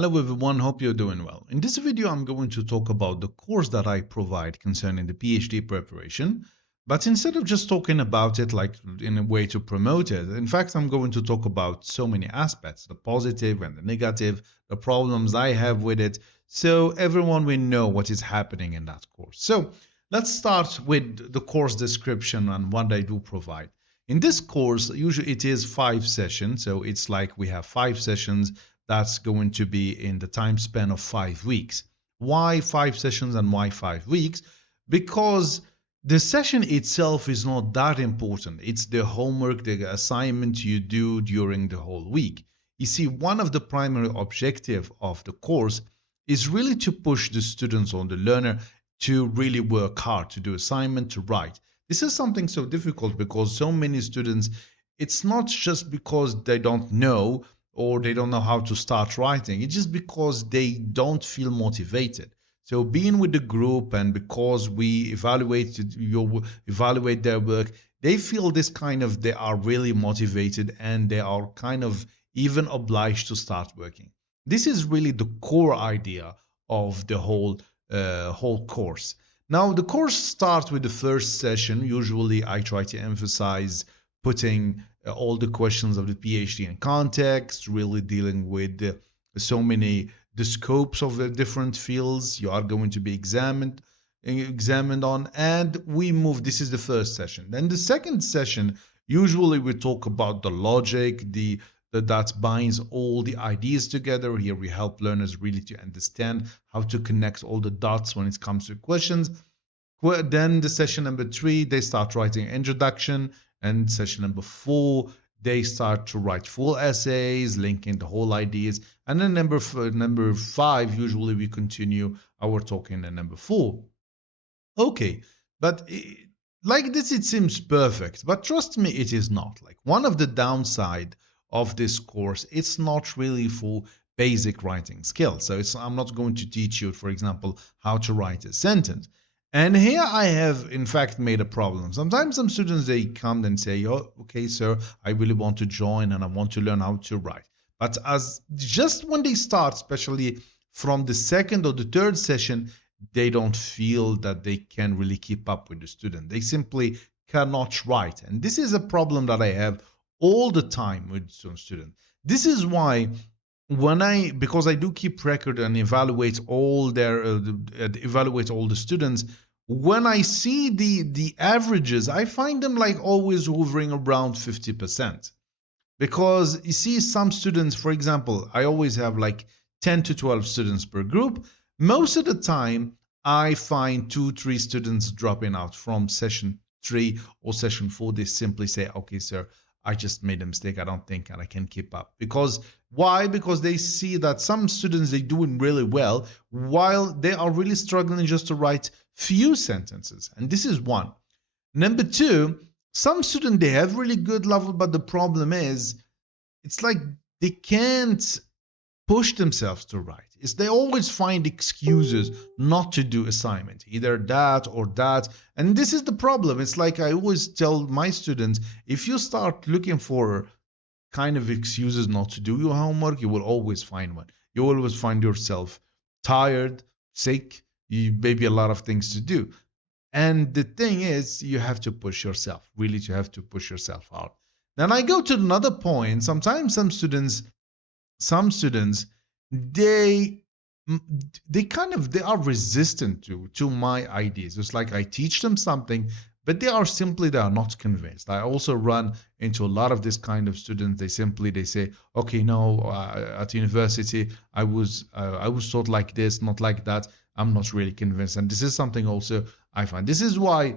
Hello everyone, hope you're doing well. In this video, I'm going to talk about the course that I provide concerning the PhD preparation. But instead of just talking about it like in a way to promote it, in fact, I'm going to talk about so many aspects, the positive and the negative, the problems I have with it, so everyone will know what is happening in that course. So let's start with the course description and what I do provide. In this course, usually it is 5 sessions, so it's like we have 5 sessions that's going to be in the time span of 5 weeks. Why 5 sessions and why 5 weeks? Because the session itself is not that important. It's the homework, the assignment you do during the whole week. You see, one of the primary objectives of the course is really to push the students or the learner to really work hard, to do assignment, to write. This is something so difficult because so many students, it's not just because they don't know or they don't know how to start writing. It's just because they don't feel motivated. So being with the group and because we evaluate their work, they feel this kind of they are really motivated and they are kind of even obliged to start working. This is really the core idea of the whole course. Now the course starts with the first session. Usually I try to emphasize putting all the questions of the PhD in context, really dealing with so many the scopes of the different fields you are going to be examined on, and we move. This is the first session. Then the second session, usually we talk about the logic, that binds all the ideas together. Here we help learners really to understand how to connect all the dots when it comes to questions. Then the session number 3, they start writing introduction, and session number 4, they start to write full essays, linking the whole ideas. And then number 5, usually we continue our talking in number 4. Okay, but like this, it seems perfect, but trust me, it is not. Like one of the downside of this course, it's not really for basic writing skills. So I'm not going to teach you, for example, how to write a sentence. And here I have, in fact, made a problem. Sometimes some students, they come and say, oh, okay, sir, I really want to join and I want to learn how to write. But as just when they start, especially from the second or the third session, they don't feel that they can really keep up with the student. They simply cannot write. And this is a problem that I have all the time with some students. This is why because I do keep record and evaluate all the students, when I see the averages, I find them like always hovering around 50%. Because you see some students, for example, I always have like 10 to 12 students per group. Most of the time I find 2-3 students dropping out from session 3 or session 4. They simply say, okay, sir, I just made a mistake. I don't think and I can keep up. Because why? Because they see that some students, they're doing really well while they are really struggling just to write few sentences. And this is one. Number 2, some students, they have really good level, but the problem is it's like they can't push themselves to write. Is they always find excuses not to do assignment, either that or that. And this is the problem. It's like I always tell my students, if you start looking for kind of excuses not to do your homework, you will always find one. You will always find yourself tired, sick, maybe a lot of things to do. And the thing is, you have to push yourself, really to have to push yourself out. Then I go to another point. Sometimes some students they they are resistant to my ideas. It's like I teach them something, but they are not convinced. I also run into a lot of this kind of students. They say, okay, no, at university I was taught like this, not like that. I'm not really convinced. And this is something also I find. This is why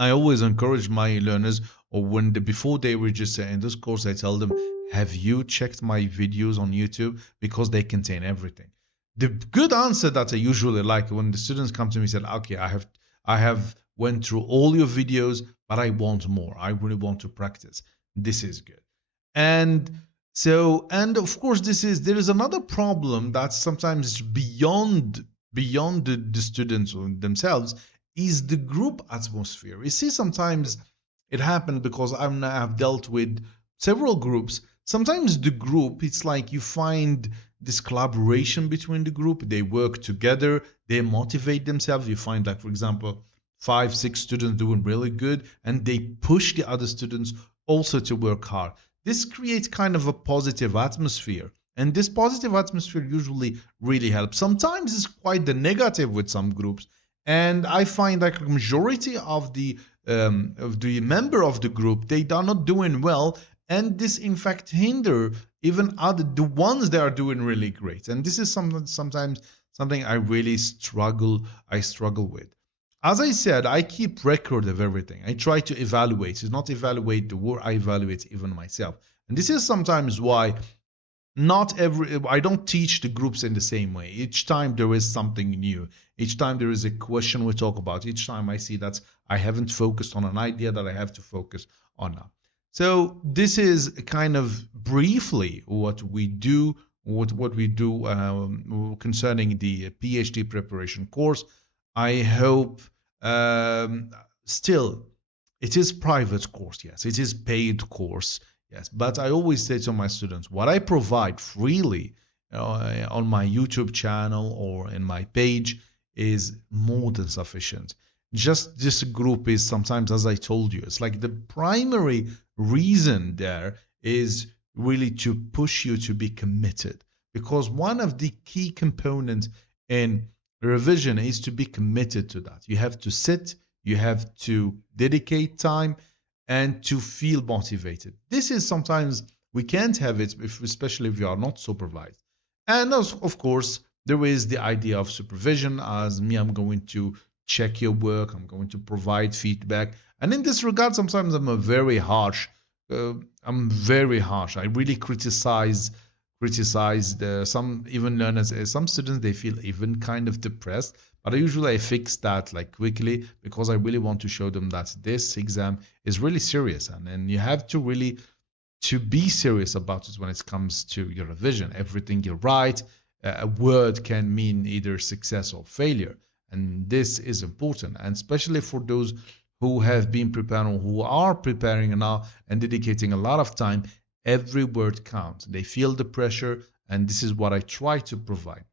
I always encourage my learners, or before they register in this course, I tell them, have you checked my videos on YouTube? Because they contain everything. The good answer that I usually like when the students come to me and said, okay, I have went through all your videos, but I want more. I really want to practice. This is good. And and of course, there is another problem that's sometimes beyond the students themselves, is the group atmosphere. You see, sometimes it happened because I've dealt with several groups. Sometimes the group, it's like you find this collaboration between the group. They work together, they motivate themselves. You find, like, for example, 5, 6 students doing really good, and they push the other students also to work hard. This creates kind of a positive atmosphere. And this positive atmosphere usually really helps. Sometimes it's quite the negative with some groups. And I find like a majority of the member of the group, they are not doing well, and this in fact hinder even other the ones that are doing really great. And this is sometimes something I struggle with. As I said, I keep record of everything. I try to evaluate. It's not evaluate the work, I evaluate even myself. And this is sometimes why not every I don't teach the groups in the same way. Each time there is something new. Each time there is a question we talk about. Each time I see that I haven't focused on an idea that I have to focus on now. So this is kind of briefly what we do concerning the PhD preparation course. I hope um, still it is private course, yes. It is paid course, yes. But I always say to my students, what I provide freely on my YouTube channel or in my page is more than sufficient. Just this group is sometimes, as I told you, it's like the primary reason there is really to push you to be committed. Because one of the key components in revision is to be committed to that. You have to sit, you have to dedicate time, and to feel motivated. This is sometimes we can't have it, especially if you are not supervised. And of course, there is the idea of supervision. As me, I'm going to check your work, I'm going to provide feedback. And in this regard, sometimes I'm a very harsh. I'm very harsh. I really criticize the some even learners. Some students they feel even kind of depressed, but usually I fix that like quickly because I really want to show them that this exam is really serious, and then you have to really to be serious about it when it comes to your revision. Everything you write, a word can mean either success or failure. And this is important. And especially for those who have been preparing or who are preparing now and dedicating a lot of time, every word counts. They feel the pressure, and this is what I try to provide.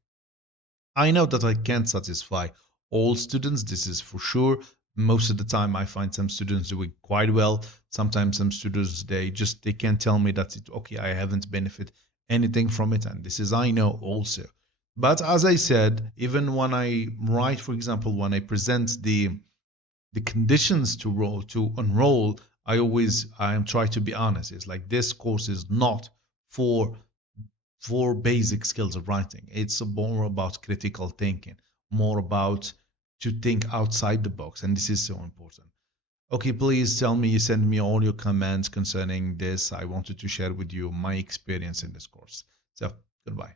I know that I can't satisfy all students, this is for sure. Most of the time I find some students doing quite well. Sometimes some students they can't tell me that okay, I haven't benefit anything from it, and this is I know also. But as I said, even when I write, for example, when I present the conditions to enroll, I am try to be honest. It's like this course is not for basic skills of writing. It's more about critical thinking, more about to think outside the box, and this is so important. Okay, please tell me, send me all your comments concerning this. I wanted to share with you my experience in this course. So, goodbye.